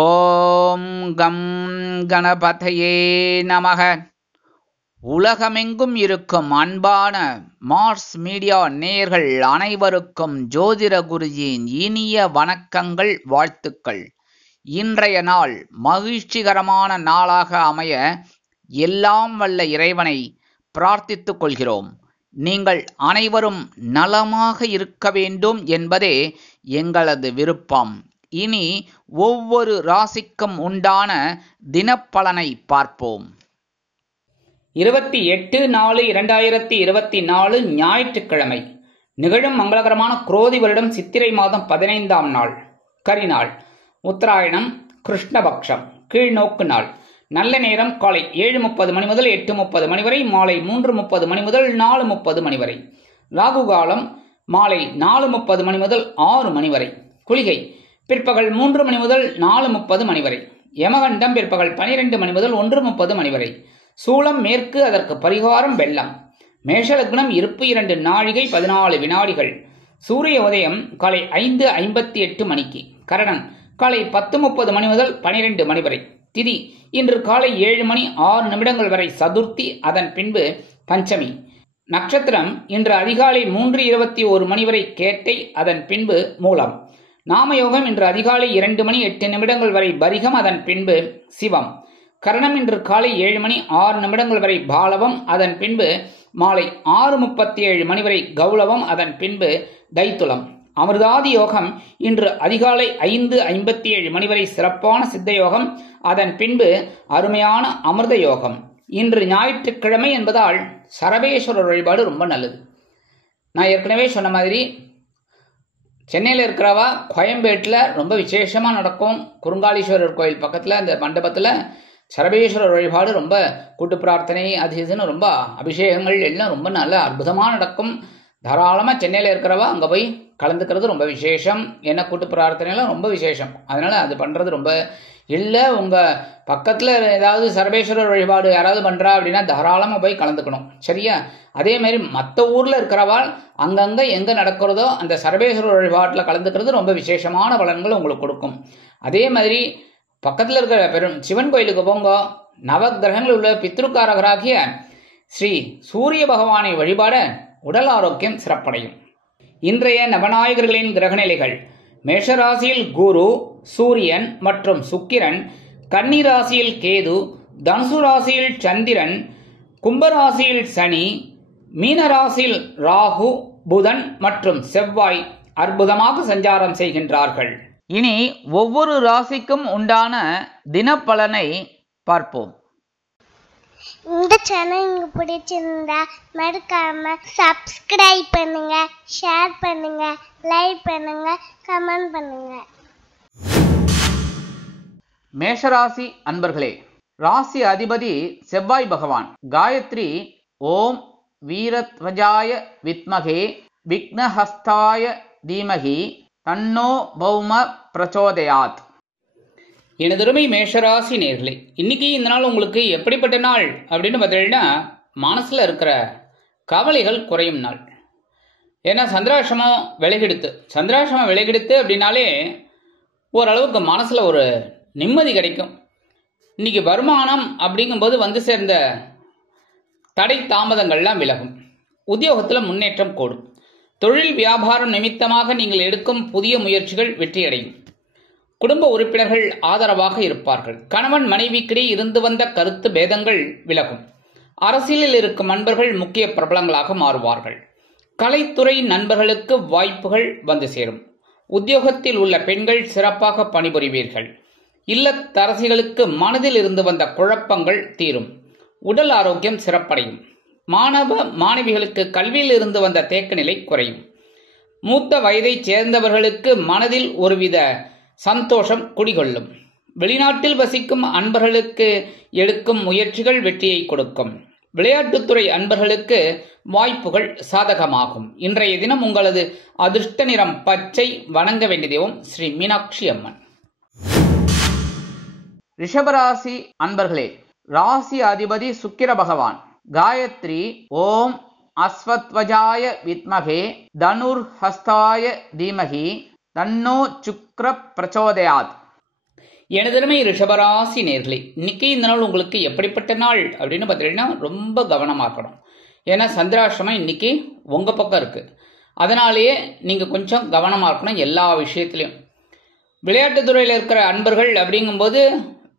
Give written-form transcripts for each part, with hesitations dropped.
ஓம் come கணபதையே நமக. உலகமெங்கும் இருக்கும் அன்பான மார்ஸ் மீடியா நேயர்கள் அனைவருக்கும் ஜோதிட குருஜியின் இனிய வணக்கங்கள், வாழ்த்துக்கள். இன்றைய நாள் மகிழ்ச்சிகரமான நாளாக அமைய எல்லாம் வல்ல இறைவனை பிரார்த்தித்துக் கொள்கிறோம். நீங்கள் அனைவரும் நலமாக இருக்க வேண்டும் என்பதே எங்களது விருப்பம். இனி ஒவ்வொரு ராசிக்கும் உண்டான தினப்பலனை பார்ப்போம். 28/4/2024 ஞாயிற்றுக்கிழமை. நிகழும் மங்களகரமான குரோதி வருடம் சித்திரை மாதம் 15ஆம் நாள், கரிநாள், உத்தராயணம், கிருஷ்ணபக்ஷம், கீழ்நோக்கு நாள். நல்ல நேரம் காலை 7:30 மணி முதல் 8:30 மணி வரை, மாலை 3:30 மணி முதல் 4:30 மணி வரை. ராகு காலம் மாலை 4:30 மணி முதல் 6 மணி வரை. குளிகை பிற்பகல் 3 மணி முதல் 4:30 மணி வரை. யமகண்டம் பிற்பகல் 12 மணி முதல் 1:30 மணி வரை. சூலம் மேற்கு, அதற்கு பரிகாரம் வெள்ளம். மேஷலக்னம் இருப்பு 2 நாழிகை 14 வினாடிகள். சூரிய உதயம் காலை 5:58 மணிக்கு. கரணன் காலை 10:30 மணி முதல் 12 மணி வரை. திதி இன்று காலை 7 மணி 6 நிமிடங்கள் வரை சதுர்த்தி, அதன் பின்பு பஞ்சமி. நட்சத்திரம் இன்று அதிகாலை 3:21 மணி வரை கேட்டை, அதன் பின்பு மூலம். நாமயோகம் இன்று அதிகாலை 2 மணி 8 நிமிடங்கள் வரை பரிகம், அதன் பின்பு சிவம். கரணம் இன்று காலை 7 மணி 6 நிமிடங்கள் வரை பாலவம், அதன் பின்பு மாலை 6:37 மணி வரை கௌளவம், அதன் பின்பு தைத்துளம். அமிர்தாதி யோகம் இன்று அதிகாலை 5:57 மணி வரை சிறப்பான சித்த யோகம், அதன் பின்பு அருமையான அமிர்த யோகம். இன்று ஞாயிற்றுக்கிழமை என்பதால் சரபேஸ்வரர் வழிபாடு ரொம்ப நல்லது. நான் ஏற்கனவே சொன்ன மாதிரி சென்னையில் இருக்கிறவா கோயம்பேட்டில் ரொம்ப விசேஷமாக நடக்கும். குறுங்காலீஸ்வரர் கோயில் பக்கத்தில் அந்த மண்டபத்தில் சரபேஸ்வரர் வழிபாடு ரொம்ப கூட்டு பிரார்த்தனை, அது இதுன்னு ரொம்ப அபிஷேகங்கள் எல்லாம் ரொம்ப நல்ல அற்புதமாக நடக்கும். தாராளமாக சென்னையில் இருக்கிறவா அங்கே போய் கலந்துக்கிறது ரொம்ப விசேஷம். ஏன்னா கூட்டு பிரார்த்தனைலாம் ரொம்ப விசேஷம். அதனால் அது பண்ணுறது ரொம்ப இல்லை. உங்கள் பக்கத்தில் ஏதாவது சரபேஸ்வரர் வழிபாடு யாராவது பண்ணுறா அப்படின்னா தாராளமாக போய் கலந்துக்கணும், சரியா? அதே மாதிரி மற்ற ஊரில் இருக்கிறவாள் அங்கங்கே எங்கே நடக்கிறதோ அந்த சரபேஸ்வரர் வழிபாட்டில் கலந்துக்கிறது ரொம்ப விசேஷமான பலன்கள் உங்களுக்கு கொடுக்கும். அதே மாதிரி பக்கத்தில் இருக்கிற பெரும் சிவன் கோயிலுக்கு போங்க. நவகிரகங்கள் உள்ள பித்ருக்காரகராகிய ஸ்ரீ சூரிய பகவானை வழிபாட உடல் ஆரோக்கியம் சிறப்படையும். இன்றைய நவநாயகர்களின் கிரகநிலைகள்: மேஷராசியில் குரு, சூரியன் மற்றும் சுக்கிரன், கன்னி ராசியில் கேது, தனுசு ராசியில் சந்திரன், கும்பராசியில் சனி, மீனராசியில் ராகு, புதன் மற்றும் செவ்வாய் அற்புதமாக சஞ்சாரம் செய்கின்றார்கள். இனி ஒவ்வொரு ராசிக்கும் உண்டான தினப்பலனை பார்ப்போம். இந்த சேனல் உங்களுக்கு பிடிச்சிருந்தா மறக்காம சப்ஸ்கிரைப் பண்ணுங்க, ஷேர் பண்ணுங்க, லைக் பண்ணுங்க, கமெண்ட் பண்ணுங்க. மேஷராசி அன்பர்களே, ராசி அதிபதி செவ்வாய் பகவான். காயத்ரி ஓம் வீரத்வஜாய வித்மகே விக்னஹஸ்தாய தீமகி தன்னோ பௌம பிரச்சோதயாத். எனதருமை மேஷராசி நேர்களே, இன்னைக்கு இந்த நாள் உங்களுக்கு எப்படிப்பட்ட நாள் அப்படின்னு பார்த்தீங்கன்னா, மனசில் இருக்கிற கவலைகள் குறையும் நாள். ஏன்னா சந்திராசிரமம் விலகிடுத்து அப்படின்னாலே ஓரளவுக்கு மனசில் ஒரு நிம்மதி கிடைக்கும். இன்னைக்கு வருமானம் அப்படிங்கும்போது வந்து சேர்ந்த தடை தாமதங்கள்லாம் விலகும். உத்தியோகத்தில் முன்னேற்றம் கூடும். தொழில் வியாபாரம் நிமித்தமாக நீங்கள் எடுக்கும் புதிய முயற்சிகள் வெற்றியடையும். குடும்ப உறுப்பினர்கள் ஆதரவாக இருப்பார்கள். கணவன் மனைவிக்கிடையே இருந்து வந்த கருத்து பேதங்கள் விலகும். அரசியலில் இருக்கும் நண்பர்கள் முக்கிய பிரபலங்களாக மாறுவார்கள். கலைத்துறை நண்பர்களுக்கு வாய்ப்புகள் வந்து சேரும். உத்தியோகத்தில் உள்ள பெண்கள் சிறப்பாக பணிபுரிவீர்கள். இல்லத்தரசிகளுக்கு மனதில் இருந்து வந்த குழப்பங்கள் தீரும். உடல் ஆரோக்கியம் சிறப்படையும். மாணவ மாணவிகளுக்கு கல்வியில் இருந்து வந்த தேக்க நிலை குறையும். மூத்த வயதைச் சேர்ந்தவர்களுக்கு மனதில் ஒருவித சந்தோஷம் குடிகொள்ளும். வெளிநாட்டில் வசிக்கும் அன்பர்களுக்கு எடுக்கும் முயற்சிகள் வெற்றியை கொடுக்கும். விளையாட்டுத்துறை அன்பர்களுக்கு வாய்ப்புகள் சாதகமாகும். இன்றைய தினம் உங்களது அதிர்ஷ்ட நிறம் பச்சை. வணங்க வேண்டிய தெய்வம் ஸ்ரீ மீனாட்சி அம்மன். ரிஷபராசி அன்பர்களே, ராசி அதிபதி சுக்கிர பகவான். காயத்ரி ஓம் அஸ்வத்வஜாய வித்மகே தனுர்ஹஸ்தாய தீமகி தன்னோ சுக்ர பிரச்சோதயாத். எனதருமை ரிஷபராசி நேர்களே, இன்னைக்கு இந்த நாள் உங்களுக்கு எப்படிப்பட்ட நாள் அப்படின்னு பார்த்தீங்கன்னா ரொம்ப கவனமாக இருக்கணும். ஏன்னா சந்திராஷ்டமம் இன்னைக்கு உங்கள் பக்கம் இருக்குது. அதனாலேயே நீங்கள் கொஞ்சம் கவனமாக இருக்கணும் எல்லா விஷயத்துலையும். விளையாட்டுத்துறையில் இருக்கிற அன்பர்கள் அப்படிங்கும்போது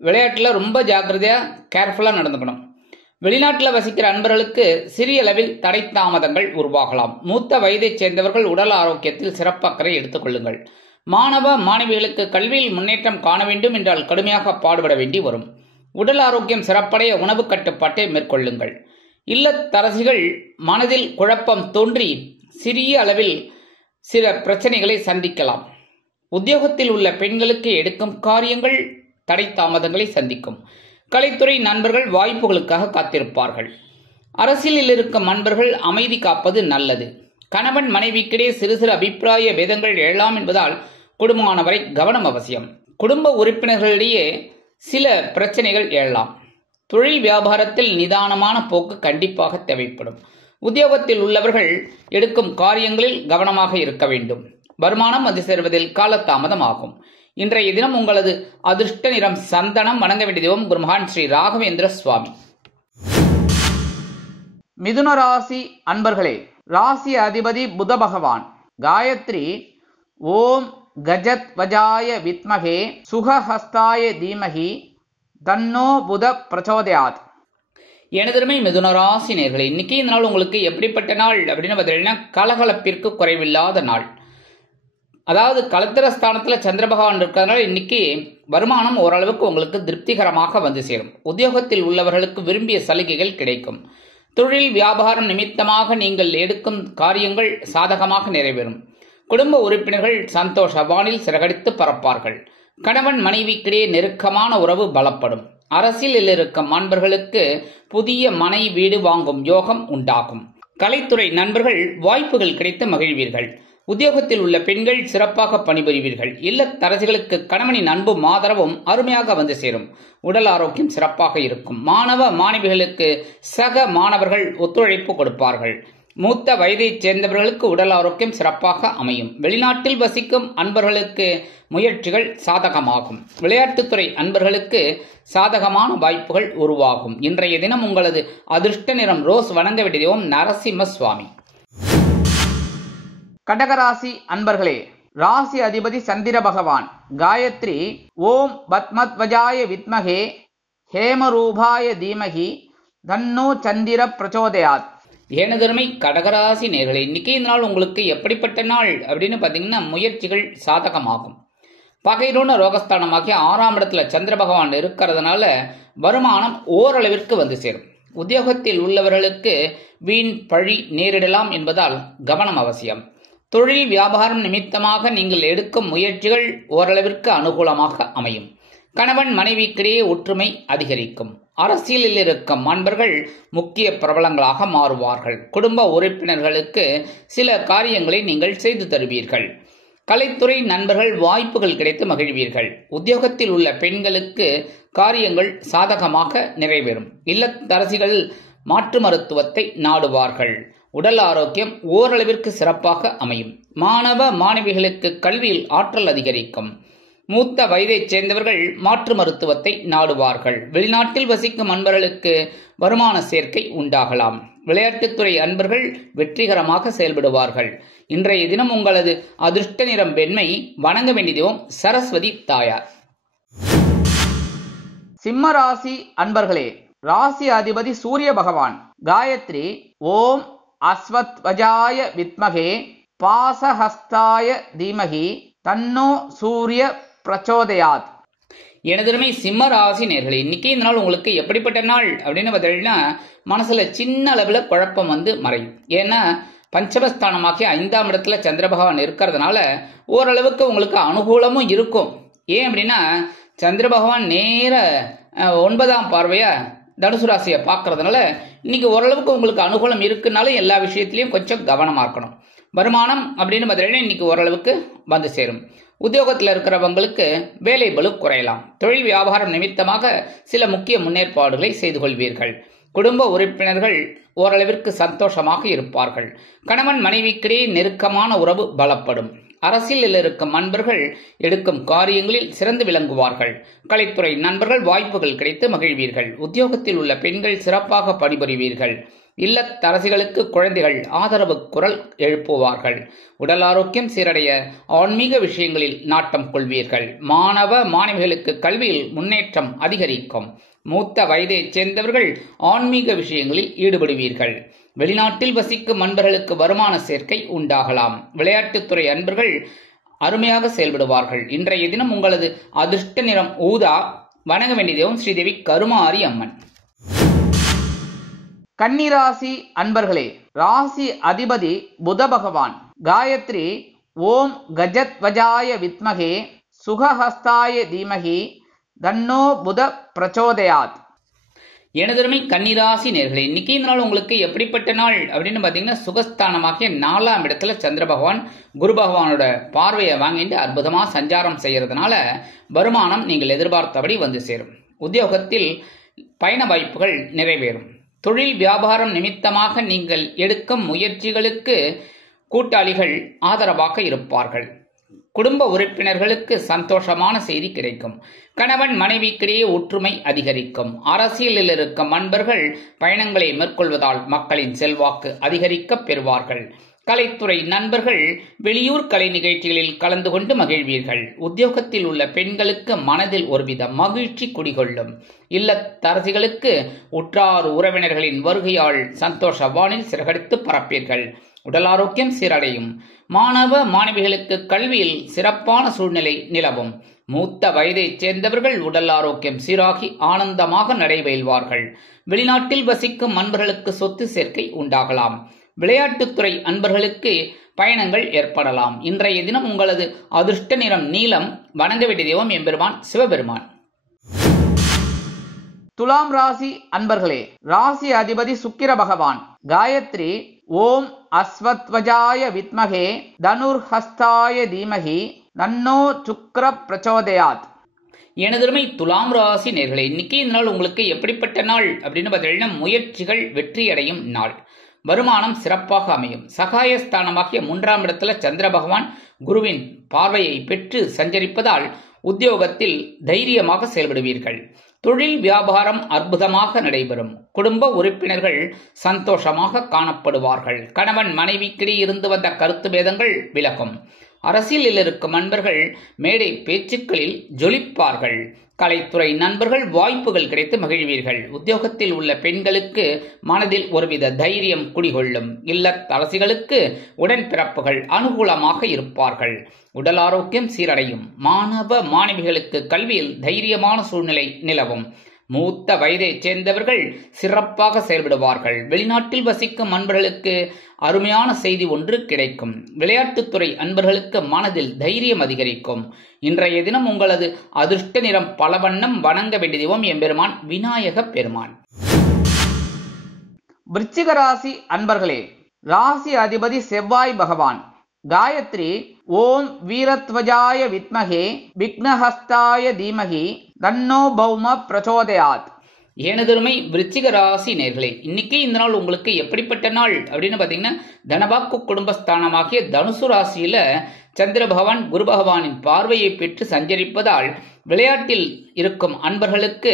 விளையாட்டில் ரொம்ப ஜாக்கிரதையாக கேர்ஃபுல்லாக நடந்துக்கணும். வெளிநாட்டில் வசிக்கிற அன்பர்களுக்கு சிறிய அளவில் தடை தாமதங்கள் உருவாகலாம். மூத்த வயதைச் சேர்ந்தவர்கள் உடல் ஆரோக்கியத்தில் சிறப்பு அக்கறை எடுத்துக்கொள்ளுங்கள். மாணவ மாணவிகளுக்கு கல்வியில் முன்னேற்றம் காண வேண்டும் என்றால் கடுமையாக பாடுபட வேண்டி வரும். உடல் ஆரோக்கியம் சிறப்படைய உணவு கட்டுப்பாட்டை மேற்கொள்ளுங்கள். இல்லத்தரசிகள் மனதில் குழப்பம் தோன்றி சிறிய அளவில் சில பிரச்சனைகளை சந்திக்கலாம். உத்தியோகத்தில் உள்ள பெண்களுக்கு எடுக்கும் காரியங்கள் தடை தாமதங்களை சந்திக்கும். கலைத்துறை நண்பர்கள் வாய்ப்புகளுக்காக காத்திருப்பார்கள். அரசியலில் இருக்கும் நண்பர்கள் அமைதி காப்பது நல்லது. கணவன் மனைவிக்கிடையே சிறு சிறு அபிப்பிராய பேதங்கள் எழலாம் என்பதால் குடும்பமானவரை கவனம் அவசியம். குடும்ப உறுப்பினர்களிடையே சில பிரச்சனைகள் எழலாம். தொழில் வியாபாரத்தில் நிதானமான போக்கு கண்டிப்பாக தேவைப்படும். உத்தியோகத்தில் உள்ளவர்கள் எடுக்கும் காரியங்களில் கவனமாக இருக்க வேண்டும். வருமானம் வந்து சேர்வதில் காலதாமதம் ஆகும். இன்றைய தினம் உங்களது அதிர்ஷ்ட நிறம் சந்தனம். வணங்க வேண்டிய தெய்வம் குருமகான் ஸ்ரீ ராகவேந்திர சுவாமி. மிதுன ராசி அன்பர்களே, ராசி அதிபதி புத பகவான். காயத்ரி ஓம் கஜத் வஜாய வித்மகே சுகஹஸ்தாய தீமகி தன்னோ புத பிரச்சோதயாத். எனதருமை மிதுன ராசி நேர்களே, இன்னைக்கு இந்த நாள் உங்களுக்கு எப்படிப்பட்ட நாள் அப்படின்னு பார்த்தீங்கன்னா கலகலப்பிற்கு குறைவில்லாத நாள். அதாவது கலத்திரஸ்தானத்தில் சந்திர பகவான் இருக்கிறதுனால இன்னைக்கு வருமானம் ஓரளவுக்கு உங்களுக்கு திருப்திகரமாக வந்து சேரும். உத்தியோகத்தில் உள்ளவர்களுக்கு விரும்பிய சலுகைகள் கிடைக்கும். தொழில் வியாபாரம் நிமித்தமாக நீங்கள் எடுக்கும் காரியங்கள் சாதகமாக நிறைவேறும். குடும்ப உறுப்பினர்கள் சந்தோஷ வானில் சிறகடித்து பறப்பார்கள். கணவன் மனைவிக்கிடையே நெருக்கமான உறவு பலப்படும். அரசியலில் இருக்கும் நண்பர்களுக்கு புதிய மனை வீடு வாங்கும் யோகம் உண்டாகும். கலைத்துறை நண்பர்கள் வாய்ப்புகள் கிடைத்து மகிழ்வீர்கள். உத்தியோகத்தில் உள்ள பெண்கள் சிறப்பாக பணிபுரிவீர்கள். இல்லத்தரசிகளுக்கு கணவனின் அன்பும் ஆதரவும் அருமையாக வந்து சேரும். உடல் ஆரோக்கியம் சிறப்பாக இருக்கும். மாணவ மாணவிகளுக்கு சக மாணவர்கள் ஒத்துழைப்பு கொடுப்பார்கள். மூத்த வயதைச் சேர்ந்தவர்களுக்கு உடல் ஆரோக்கியம் சிறப்பாக அமையும். வெளிநாட்டில் வசிக்கும் அன்பர்களுக்கு முயற்சிகள் சாதகமாகும். விளையாட்டுத்துறை அன்பர்களுக்கு சாதகமான வாய்ப்புகள் உருவாகும். இன்றைய தினம் உங்களது அதிர்ஷ்ட நிறம் ரோஸ். வணங்க வேண்டிய தெய்வம் நரசிம்ம சுவாமி. கடகராசி அன்பர்களே, ராசி அதிபதி சந்திர பகவான். காயத்ரி ஓம் பத்மத்வஜாய வித்மகே ஹேமரூபாய தீமகி தன்னோ சந்திர பிரச்சோதயாத். எனதருமை கடகராசி நேர்களே, இன்னைக்கு இந்த நாள் உங்களுக்கு எப்படிப்பட்ட நாள் அப்படின்னு பார்த்தீங்கன்னா முயற்சிகள் சாதகமாகும். பகைரோன ரோகஸ்தானமாகிய 6ஆம் இடத்துல சந்திர பகவான் இருக்கிறதுனால வருமானம் ஓரளவிற்கு வந்து சேரும். உத்தியோகத்தில் உள்ளவர்களுக்கு வீண் பழி நேரிடலாம் என்பதால் கவனம் அவசியம். தொழில் வியாபாரம் நிமித்தமாக நீங்கள் எடுக்கும் முயற்சிகள் ஓரளவிற்கு அனுகூலமாக அமையும். கணவன் மனைவிக்கிடையே ஒற்றுமை அதிகரிக்கும். அரசியலில் இருக்கும் நண்பர்கள் முக்கிய பிரபலங்களாக மாறுவார்கள். குடும்ப உறுப்பினர்களுக்கு சில காரியங்களை நீங்கள் செய்து தருவீர்கள். கலைத்துறை நண்பர்கள் வாய்ப்புகள் கிடைத்து மகிழ்வீர்கள். உத்தியோகத்தில் உள்ள பெண்களுக்கு காரியங்கள் சாதகமாக நிறைவேறும். இல்லத்தரசிகள் மாற்று மருத்துவத்தை நாடுவார்கள். உடல் ஆரோக்கியம் ஓரளவிற்கு சிறப்பாக அமையும். மாணவ மாணவிகளுக்கு கல்வியில் ஆற்றல் அதிகரிக்கும். மூத்த வயதைச் சேர்ந்தவர்கள் மாற்று மருத்துவத்தை நாடுவார்கள். வெளிநாட்டில் வசிக்கும் அன்பர்களுக்கு வருமான சேர்க்கை உண்டாகலாம். விளையாட்டுத்துறை அன்பர்கள் வெற்றிகரமாக செயல்படுவார்கள். இன்றைய தினம் உங்களது அதிர்ஷ்ட நிறம் வெண்மை. வணங்க வேண்டியதும் சரஸ்வதி தாயார். சிம்ம ராசி அன்பர்களே, ராசி அதிபதி சூரிய பகவான். காயத்ரி ஓம் அஸ்வத்வஜாய வித்மகே பாசஹஸ்தாய தீமகி தன்னோ சூரிய பிரச்சோதயாத். எனதருமை சிம்ம ராசி நேர்களே, இன்னைக்கு இந்த நாள் உங்களுக்கு எப்படிப்பட்ட நாள் அப்படின்னு பார்த்தீங்கன்னா மனசுல சின்ன அளவுல குழப்பம் வந்து மறையும். ஏன்னா பஞ்சமஸ்தானமாகிய 5ஆம் இடத்துல சந்திர பகவான் இருக்கிறதுனால ஓரளவுக்கு உங்களுக்கு அனுகூலமும் இருக்கும். ஏன் அப்படின்னா சந்திர பகவான் நேர 9ஆம் பார்வையா தனுசு ராசியை பார்க்கறதுனால இன்னைக்கு ஓரளவுக்கு உங்களுக்கு அனுகூலம் இருக்குனாலும் எல்லா விஷயத்திலையும் கொஞ்சம் கவனமா இருக்கணும். வருமானம் அப்படின்னு பார்த்தீங்கன்னா இன்னைக்கு ஓரளவுக்கு வந்து சேரும். உத்தியோகத்தில் இருக்கிறவங்களுக்கு வேலை பளு குறையலாம். தொழில் வியாபாரம் நிமித்தமாக சில முக்கிய முன்னேற்பாடுகளை செய்து கொள்வீர்கள். குடும்ப உறுப்பினர்கள் ஓரளவிற்கு சந்தோஷமாக இருப்பார்கள். கணவன் மனைவிக்கிடையே நெருக்கமான உறவு பலப்படும். அரசியலில் இருக்கும் நண்பர்கள் எடுக்கும் காரியங்களில் சிறந்து விளங்குவார்கள். கலைத்துறை நண்பர்கள் வாய்ப்புகள் கிடைத்து மகிழ்வீர்கள். உத்தியோகத்தில் உள்ள பெண்கள் சிறப்பாக பணிபுரிவீர்கள். இல்லத்தரசிகளுக்கு குழந்தைகள் ஆதரவு குரல் எழுப்புவார்கள். உடல் ஆரோக்கியம் சீரடைய ஆன்மீக விஷயங்களில் நாட்டம் கொள்வீர்கள். மாணவ மாணவிகளுக்கு கல்வியில் முன்னேற்றம் அதிகரிக்கும். மூத்த வயதைச் சேர்ந்தவர்கள் ஆன்மீக விஷயங்களில் ஈடுபடுவீர்கள். வெளிநாட்டில் வசிக்கும் நண்பர்களுக்கு வருமான சேர்க்கை உண்டாகலாம். விளையாட்டுத்துறை அன்பர்கள் அருமையாக செயல்படுவார்கள். இன்றைய தினம் உங்களது அதிர்ஷ்ட நிறம் ஊதா. வணங்க வேண்டிய தெய்வம் ஸ்ரீதேவி கருமாரி அம்மன். கன்னிராசி அன்பர்களே, ராசி அதிபதி புத பகவான். காயத்ரி ஓம் கஜத்வஜாய வித்மகே சுகஹஸ்தாய தீமகி தன்னோ புத பிரச்சோதயாத். எனதருமை கன்னிராசி நேர்களே, இன்னைக்கு இந்த நாள் உங்களுக்கு எப்படிப்பட்ட நாள் அப்படின்னு பார்த்தீங்கன்னா, சுகஸ்தானமாகிய 4ஆம் இடத்துல சந்திர பகவான் குரு பகவானோட பார்வையை வாங்கிட்டு அற்புதமாக சஞ்சாரம் செய்யறதுனால வருமானம் நீங்கள் எதிர்பார்த்தபடி வந்து சேரும். உத்தியோகத்தில் பயண வாய்ப்புகள் நிறைவேறும். தொழில் வியாபாரம் நிமித்தமாக நீங்கள் எடுக்கும் முயற்சிகளுக்கு கூட்டாளிகள் ஆதரவாக இருப்பார்கள். குடும்ப உறுப்பினர்களுக்கு சந்தோஷமான செய்தி கிடைக்கும். கணவன் மனைவிக்கிடையே ஒற்றுமை அதிகரிக்கும். அரசியலில் இருக்கும் நண்பர்கள் பயணங்களை மேற்கொள்வதால் மக்களின் செல்வாக்கு அதிகரிக்க பெறுவார்கள். கலைத்துறை நண்பர்கள் வெளியூர் கலை நிகழ்ச்சிகளில் கலந்து கொண்டு மகிழ்வீர்கள். உத்தியோகத்தில் உள்ள பெண்களுக்கு மனதில் ஒருவித மகிழ்ச்சி குடிகொள்ளும். இல்லத்தரசிகளுக்கு உற்றார் உறவினர்களின் வருகையால் சந்தோஷ வானில் சிறகடித்து பறப்பீர்கள். உடல் ஆரோக்கியம் சீரடையும். மாணவ மாணவிகளுக்கு கல்வியில் சிறப்பான சூழ்நிலை நிலவும். மூத்த வயதைச் சேர்ந்தவர்கள் உடல் ஆரோக்கியம் சீராகி ஆனந்தமாக நடைபெறுவார்கள். வெளிநாட்டில் வசிக்கும் நண்பர்களுக்கு சொத்து சேர்க்கை உண்டாகலாம். விளையாட்டுத்துறை அன்பர்களுக்கு பயணங்கள் ஏற்படலாம். இன்றைய தினம் உங்களது அதிர்ஷ்ட நிறம் நீலம். வணங்க வேண்டிய தெய்வம் எம்பெருமான் சிவபெருமான். துலாம் ராசி அன்பர்களே, ராசி அதிபதி சுக்கிர பகவான். காயத்ரி ஓம் அஸ்வத்வஜாய வித்மகே தனுர்ஹஸ்தாய தீமகி தன்னோ சுக்ர பிரச்சோதயாத். எனதருமை துலாம் ராசி நேர்களே, இன்னைக்கு இந்த நாள் உங்களுக்கு எப்படிப்பட்ட நாள் அப்படின்னு பார்த்தீங்கன்னா, முயற்சிகள் வெற்றியடையும் நாள். வருமானம் சிறப்பாக அமையும். சகாயஸ்தானமாகிய 3ஆம் இடத்துல சந்திர பகவான் குருவின் பார்வையை பெற்று சஞ்சரிப்பதால் உத்தியோகத்தில் தைரியமாக செயல்படுவீர்கள். தொழில் வியாபாரம் அற்புதமாக நடைபெறும். குடும்ப உறுப்பினர்கள் சந்தோஷமாக காணப்படுவார்கள். கணவன் மனைவிக்கிடையே இருந்து வந்த கருத்து பேதங்கள் விலகும். அரசியலில் இருக்கும் நண்பர்கள் மேடை பேச்சுக்களில் ஜொலிப்பார்கள். கலைத்துறை நண்பர்கள் வாய்ப்புகள் கிடைத்து மகிழ்வீர்கள். உத்தியோகத்தில் உள்ள பெண்களுக்கு மனதில் ஒருவித தைரியம் குடிகொள்ளும். இல்லத்தரசிகளுக்கு உடன்பிறப்புகள் அனுகூலமாக இருப்பார்கள். உடல் ஆரோக்கியம் சீரடையும். மாணவ மாணவிகளுக்கு கல்வியில் தைரியமான சூழ்நிலை நிலவும். மூத்த வயதைச் சேர்ந்தவர்கள் சிறப்பாக செயல்படுவார்கள். வெளிநாட்டில் வசிக்கும் நண்பர்களுக்கு அருமையான செய்தி ஒன்று கிடைக்கும். விளையாட்டுத்துறை அன்பர்களுக்கு மனதில் தைரியம் அதிகரிக்கும். இன்றைய தினம் உங்களது அதிர்ஷ்ட நிறம் பலவண்ணம். வணங்க வேண்டிய தெய்வம் எம்பெருமான் விநாயக பெருமான். விருச்சிக ராசி அன்பர்களே, ராசி அதிபதி செவ்வாய் பகவான். காயத்ரி ஓம் வீரத்வஜாய வித்மகே விக்னஹஸ்தாய தீமகி தன்னோ பௌம பிரச்சோதயாத். எனதருமை விருச்சிக ராசி நேர்களே, இன்னைக்கு இந்த நாள் உங்களுக்கு எப்படிப்பட்ட நாள் அப்படின்னு பார்த்தீங்கன்னா, தனவாக்கு குடும்பஸ்தானமாகிய தனுசு ராசியில சந்திர பகவான் குரு பகவானின் பார்வையை பெற்று சஞ்சரிப்பதால் விளையாட்டில் இருக்கும் அன்பர்களுக்கு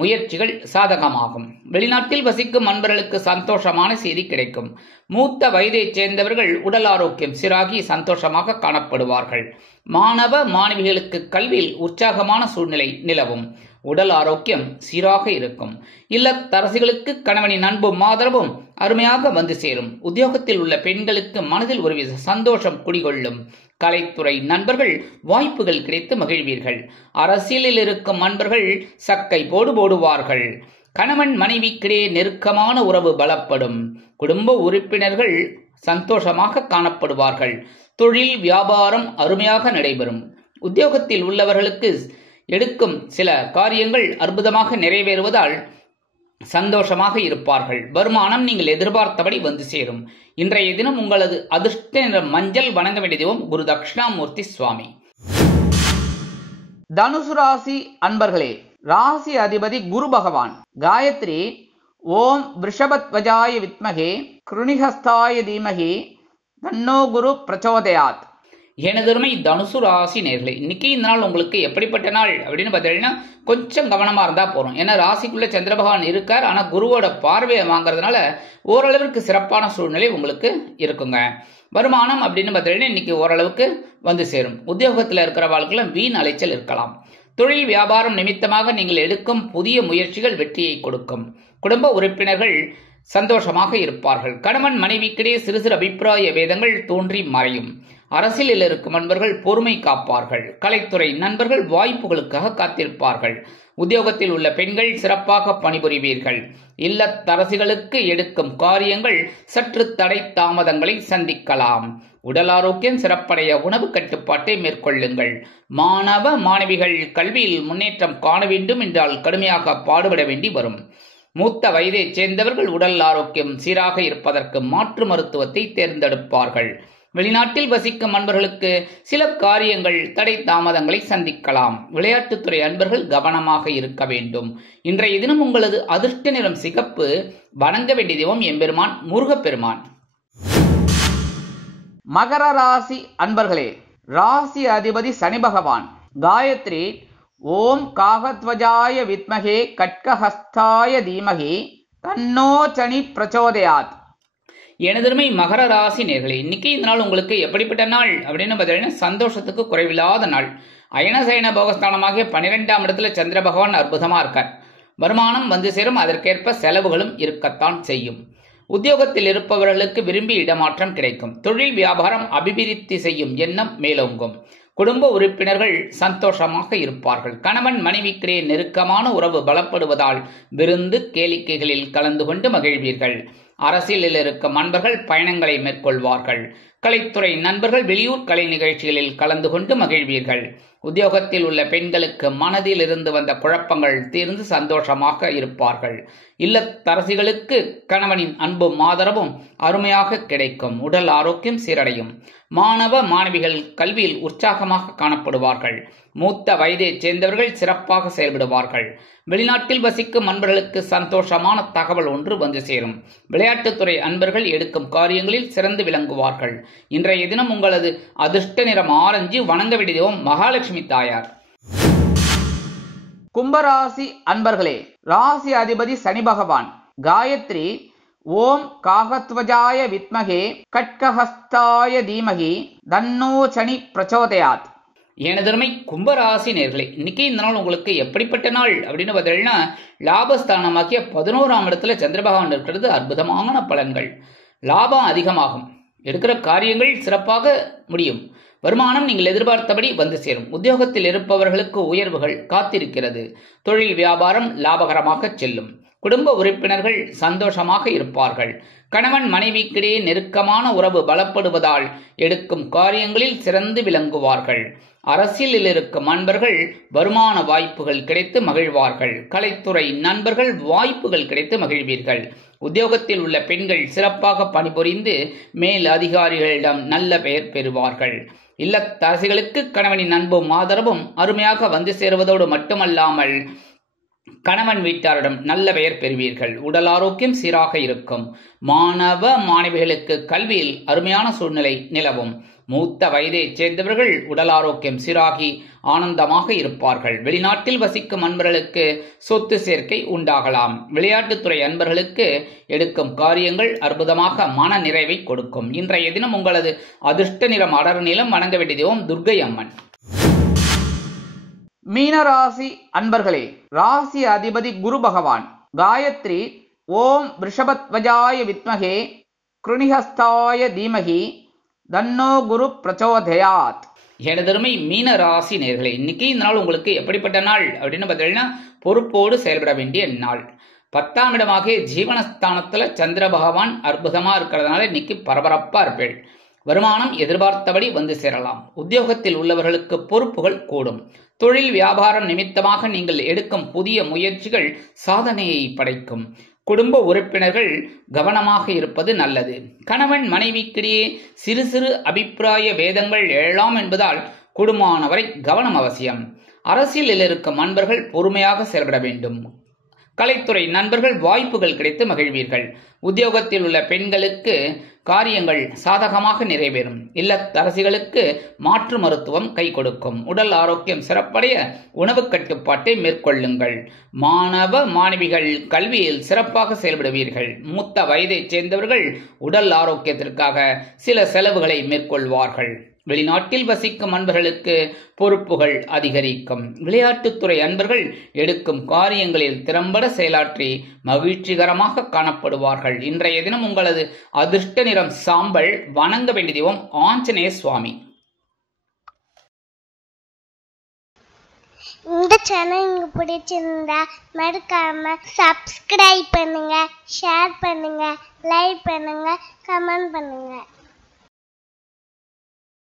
முயற்சிகள் சாதகமாகும். வெளிநாட்டில் வசிக்கும் அன்பர்களுக்கு சந்தோஷமான செய்தி கிடைக்கும். மூத்த வயதைச் சேர்ந்தவர்கள் உடல் ஆரோக்கியம் சீராகி சந்தோஷமாக காணப்படுவார்கள். மாணவ மாணவிகளுக்கு கல்வியில் உற்சாகமான சூழ்நிலை நிலவும். உடல் ஆரோக்கியம் சீராக இருக்கும். இல்லத்தரசிகளுக்கு கணவனின் அன்பும் ஆதரவும் அருமையாக வந்து சேரும். உத்தியோகத்தில் உள்ள பெண்களுக்கு மனதில் ஒருவித சந்தோஷம் குடிகொள்ளும். கலைத்துறை நண்பர்கள் வாய்ப்புகள் கிடைத்து மகிழ்வீர்கள். அரசியலில் இருக்கும் நண்பர்கள் சக்கை போடுவார்கள். கணவன் மனைவிக்கிடையே நெருக்கமான உறவு பலப்படும். குடும்ப உறுப்பினர்கள் சந்தோஷமாக காணப்படுவார்கள். தொழில் வியாபாரம் அருமையாக நடைபெறும். உத்தியோகத்தில் உள்ளவர்களுக்கு எடுக்கும் சில காரியங்கள் அற்புதமாக நிறைவேறுவதால் சந்தோஷமாக இருப்பார்கள். வருமானம் நீங்கள் எதிர்பார்த்தபடி வந்து சேரும். இன்றைய தினம் உங்களது அதிர்ஷ்ட நிறம் மஞ்சள். வணங்க வேண்டிய தெய்வம் குரு தட்சிணாமூர்த்தி சுவாமி. தனுசு ராசி அன்பர்களே, ராசி அதிபதி குரு பகவான். காயத்ரி ஓம் விருஷபத்வஜாய வித்மகே கிருணிஹஸ்தாய தீமகி தன்னோ குரு பிரச்சோதயாத். எனதருமை தனுசு ராசி நேர்களே, இன்னைக்கு இந்த நாள் உங்களுக்கு எப்படிப்பட்ட நாள் அப்படின்னு பார்த்தீங்கன்னா கொஞ்சம் கவனமா இருந்தா போறோம். ஏன்னா ராசிக்குள்ள சந்திர பகவான் இருக்கார், ஆனா குருவோட பார்வையை வாங்குறதுனால ஓரளவிற்கு சிறப்பான சூழ்நிலை உங்களுக்கு இருக்குங்க. வருமானம் அப்படின்னு பார்த்தீங்கன்னா இன்னைக்கு ஓரளவுக்கு வந்து சேரும். உத்தியோகத்தில் இருக்கிறவர்களுக்கு வீண் அலைச்சல் இருக்கலாம். தொழில் வியாபாரம் நிமித்தமாக நீங்கள் எடுக்கும் புதிய முயற்சிகள் வெற்றியை கொடுக்கும். குடும்ப உறுப்பினர்கள் சந்தோஷமாக இருப்பார்கள். கணவன் மனைவிக்கிடையே சிறு சிறு அபிப்பிராய வேதங்கள் தோன்றி மறையும். அரசியலில் இருக்கும் நண்பர்கள் பொறுமை காப்பார்கள். கலைத்துறை நண்பர்கள் வாய்ப்புகளுக்காக காத்திருப்பார்கள். உத்தியோகத்தில் உள்ள பெண்கள் சிறப்பாக பணிபுரிவீர்கள். இல்லத்தரசிகளுக்கு எடுக்கும் காரியங்கள் சற்று தடை தாமதங்களை சந்திக்கலாம். உடல் ஆரோக்கியம் சிறப்படைய உணவு கட்டுப்பாட்டை மேற்கொள்ளுங்கள். மாணவ மாணவிகள் கல்வியில் முன்னேற்றம் காண வேண்டும் என்றால் கடுமையாக பாடுபட வேண்டி வரும். மூத்த வயதை சேர்ந்தவர்கள் உடல் ஆரோக்கியம் சீராக இருப்பதற்கு மாற்று மருத்துவத்தை தேர்ந்தெடுப்பார்கள். வெளிநாட்டில் வசிக்கும் அன்பர்களுக்கு சில காரியங்கள் தடை தாமதங்களை சந்திக்கலாம். விளையாட்டுத்துறை அன்பர்கள் கவனமாக இருக்க வேண்டும். இன்றைய தினம் உங்களது அதிர்ஷ்ட நிறம் சிகப்பு. வணங்க வேண்டிய தெய்வம் எம்பெருமான் முருகப்பெருமான். மகர ராசி அன்பர்களே, ராசி அதிபதி சனி பகவான். காயத்ரி ஓம் காகத்வஜாய வித்மகே கட்கஹஸ்தாய தீமகி தன்னோ சனி பிரச்சோதயாத். எனதருமை மகர ராசி நேர்களே, இன்னைக்கு இந்த நாள் உங்களுக்கு எப்படிப்பட்ட நாள் அப்படின்னு பார்த்தீங்கன்னா சந்தோஷத்துக்கு குறைவில்லாத நாள். அயனசயன போகஸ்தானமாக 12ஆம் இடத்துல சந்திர பகவான் அற்புதமா இருக்கார். வருமானம் வந்து சேரும், அதற்கேற்ப செலவுகளும் இருக்கத்தான் செய்யும். உத்தியோகத்தில் இருப்பவர்களுக்கு விரும்பி இடமாற்றம் கிடைக்கும். தொழில் வியாபாரம் அபிவிருத்தி செய்யும் எண்ணம் மேலோங்கும். குடும்ப உறுப்பினர்கள் சந்தோஷமாக இருப்பார்கள். கணவன் மனைவிக்கிடையே நெருக்கமான உறவு பலப்படுவதால் விருந்து கேளிக்கைகளில் கலந்து கொண்டு மகிழ்வீர்கள். அரசியலில் இருக்கும் நண்பர்கள் பயணங்களை மேற்கொள்வார்கள். கலைத்துறை நண்பர்கள் வெளியூர் கலை நிகழ்ச்சிகளில் கலந்து கொண்டு மகிழ்வீர்கள். உத்தியோகத்தில் உள்ள பெண்களுக்கு மனதில் இருந்து வந்த குழப்பங்கள் தீர்ந்து சந்தோஷமாக இருப்பார்கள். இல்லத்தரசிகளுக்கு கணவனின் அன்பும் ஆதரவும் அருமையாக கிடைக்கும். உடல் ஆரோக்கியம் சீரடையும். மாணவ மாணவிகள் கல்வியில் உற்சாகமாக காணப்படுவார்கள். மூத்த வயதை சேர்ந்தவர்கள் சிறப்பாக செயல்படுவார்கள். வெளிநாட்டில் வசிக்கும் அன்பர்களுக்கு சந்தோஷமான தகவல் ஒன்று வந்து சேரும். விளையாட்டுத்துறை அன்பர்கள் எடுக்கும் காரியங்களில் சிறந்து விளங்குவார்கள். இன்றைய தினம் உங்களது அதிர்ஷ்ட நிறம் ஆரஞ்சு. வணங்க வேண்டிய தெய்வம் மகாலட்சுமி தாயார். கும்பராசி அன்பர்களே, ராசி அதிபதி சனி பகவான். காயத்ரி ஓம் காகத்வஜாய வித்மகே கட்கஹஸ்தாய தீமகி தன்னோ சனி பிரச்சோதயாத். எனதருமை கும்பராசி நேர்களே, இன்னைக்கு இந்த நாள் உங்களுக்கு எப்படிப்பட்ட நாள் அப்படின்னு பார்த்தீங்கன்னா லாபஸ்தானமாக்கிய 11ஆம் இடத்துல சந்திர பகவான் இருக்கிறது அற்புதமான பலன்கள். லாபம் அதிகமாகும். எடுக்கிற காரியங்கள் சிறப்பாக முடியும். வருமானம் நீங்கள் எதிர்பார்த்தபடி வந்து சேரும். உத்தியோகத்தில் இருப்பவர்களுக்கு உயர்வுகள் காத்திருக்கிறது. தொழில் வியாபாரம் லாபகரமாக செல்லும். குடும்ப உறுப்பினர்கள் சந்தோஷமாக இருப்பார்கள். கணவன் மனைவிக்கிடையே நெருக்கமான உறவு பலப்படுவதால் எடுக்கும் காரியங்களில் சிறந்து விளங்குவார்கள். அரசியலில் இருக்கும் நண்பர்கள் வருமான வாய்ப்புகள் கிடைத்து மகிழ்வார்கள். கலைத்துறை நண்பர்கள் வாய்ப்புகள் கிடைத்து மகிழ்வீர்கள். உத்தியோகத்தில் உள்ள பெண்கள் சிறப்பாக பணிபுரிந்து மேல் அதிகாரிகளிடம் நல்ல பெயர் பெறுவார்கள். இல்லத்தரசிகளுக்கு கணவனின் அன்பும் ஆதரவும் அருமையாக வந்து சேருவதோடு மட்டுமல்லாமல் கணவன் வீட்டாரிடம் நல்ல பெயர் பெறுவீர்கள். உடல் ஆரோக்கியம் சீராக இருக்கும். மாணவ மாணவிகளுக்கு கல்வியில் அருமையான சூழ்நிலை நிலவும். மூத்த வயதை சேர்ந்தவர்கள் உடல் ஆரோக்கியம் சீராகி ஆனந்தமாக இருப்பார்கள். வெளிநாட்டில் வசிக்கும் அன்பர்களுக்கு சொத்து சேர்க்கை உண்டாகலாம். விளையாட்டுத்துறை அன்பர்களுக்கு எடுக்கும் காரியங்கள் அற்புதமாக மன நிறைவை கொடுக்கும். இன்றைய தினம் உங்களது அதிர்ஷ்ட நிறம் அடர் நிலம். வணங்க வேண்டிய தெய்வம் துர்க்கை அம்மன். மீனராசி அன்பர்களே, ராசி அதிபதி குரு பகவான். காயத்ரி ஓம் ரிஷபத்வஜாய வித்மகே கிருணிஹஸ்தாய தீமகி தன்னோ குரு பிரச்சோதயாத். எனதருமை மீன ராசி நேர்களே, இன்னைக்கு இந்த நாள் உங்களுக்கு எப்படிப்பட்ட நாள் அப்படின்னு பார்த்தீங்கன்னா பொறுப்போடு செயல்பட வேண்டிய நாள். 10ஆம் இடமாக ஜீவனஸ்தானத்துல சந்திர பகவான் அற்புதமா இருக்கிறதுனால இன்னைக்கு பரபரப்பா இருப்பேள். வருமானம் எதிர்பார்த்தபடி வந்து சேரலாம். உத்தியோகத்தில் உள்ளவர்களுக்கு பொறுப்புகள் கூடும். தொழில் வியாபாரம் நிமித்தமாக நீங்கள் எடுக்கும் புதிய முயற்சிகள் சாதனையை படைக்கும். குடும்ப உறுப்பினர்கள் கவனமாக இருப்பது நல்லது. கணவன் மனைவிக்கிடையே சிறு சிறு அபிப்பிராய வேதங்கள் எழலாம் என்பதால் கூடுமானவரை கவனம் அவசியம். அரசியலில் இருக்கும் நண்பர்கள் பொறுமையாக செயல்பட வேண்டும். கலைத்துறை நண்பர்கள் வாய்ப்புகள் கிடைத்து மகிழ்வீர்கள். உத்தியோகத்தில் உள்ள பெண்களுக்கு காரியங்கள் சாதகமாக நிறைவேறும். இல்லத்தரசிகளுக்கு மாற்று மருத்துவம் கை கொடுக்கும். உடல் ஆரோக்கியம் சிறப்படைய உணவு கட்டுப்பாட்டை மேற்கொள்ளுங்கள். மாணவ மாணவிகள் கல்வியில் சிறப்பாக செயல்படுவீர்கள். மூத்த வயதைச் சேர்ந்தவர்கள் உடல் ஆரோக்கியத்திற்காக சில செலவுகளை மேற்கொள்வார்கள். வெளிநாட்டில் வசிக்கும் அன்பர்களுக்கு பொறுப்புகள் அதிகரிக்கும். விளையாட்டுத்துறை அன்பர்கள் எடுக்கும் காரியங்களில் திறம்பட செயலாற்றி மகிழ்ச்சிகரமாக காணப்படுவார்கள். இன்றைய தினம் உங்களது அதிர்ஷ்ட நிறம் சாம்பல். வணங்க வேண்டிய தெய்வம் ஆஞ்சநேய சுவாமி. இந்த சேனல் உங்களுக்கு பிடிச்சிருந்தா மறக்காம சப்ஸ்கிரைப் பண்ணுங்க, ஷேர் பண்ணுங்க, லைக் பண்ணுங்க, கமெண்ட் பண்ணுங்க.